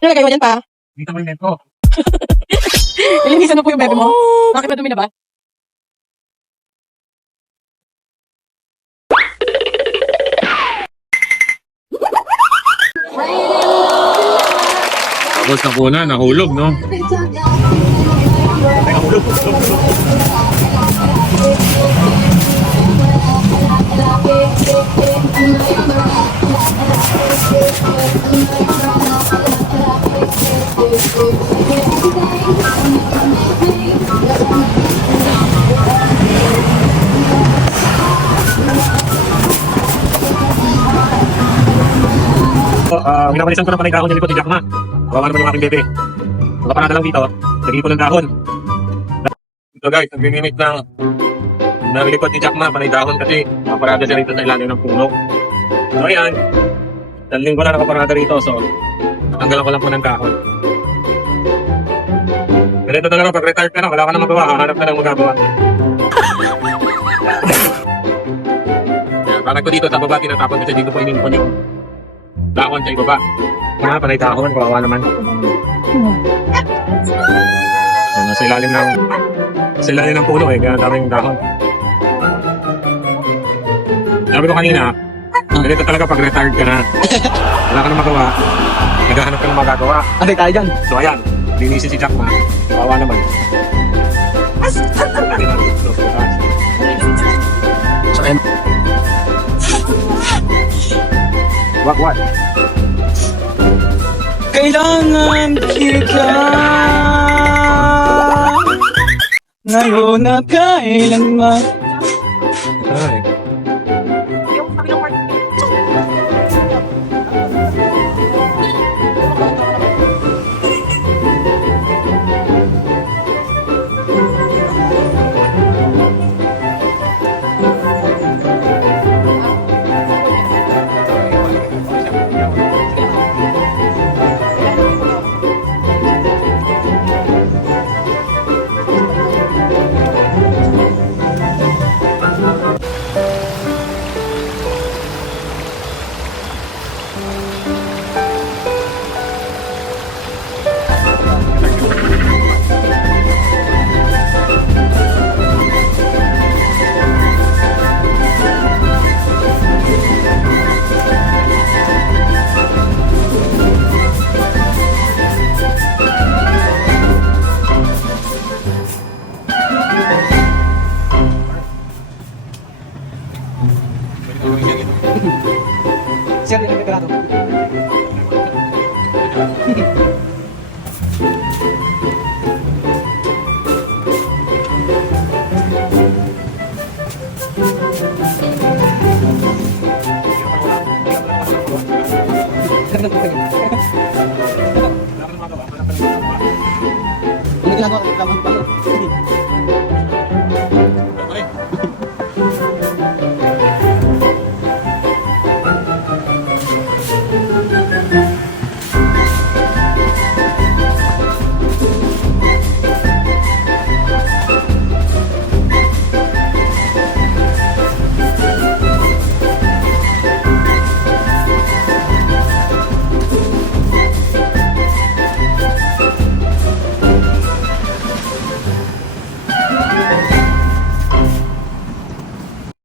Nalagay mo dyan pa? Dito mo yung net ko. Ilinisan mo po yung bebe mo. Bakit madumi na ba? Tapos na po na, nahulog, no? Pinapalisan ko ng panay dahon niya likod ni Jack Ma. Kawawa naman yung aking bebe. Nakaparada lang dito, lagi ko ng dahon. Ito guys, nag-limit ng nalilipad ni Jack Ma, panay dahon kasi nakaparada siya rito sa ilalim ng puno. So ayan, daling ko na nakaparada rito, so natanggalan ko lang po ng dahon. Ganito talaga pag retire ka na, wala ka na magawa, hahanap ka ng magagawa. Yan, bakit ko dito sa baba, tinatapon kasi dito po inimpon yung dahon sa ibaba. Mga panay dahon, kawawa naman. Nasa ilalim ng puno eh, kaya daming dahon. Sabi ko kanina, ganito talaga pag retired ka na. Wala ka na magawa, naghahanap ka ng magagawa. Ate tayo dyan. So ayan, linisin si Jack Ma, kawawa naman. So, ayun. What? Kailangan kita ngayon na kailanman. Ay. Siya rin ang dekorado. Ano ginagawa?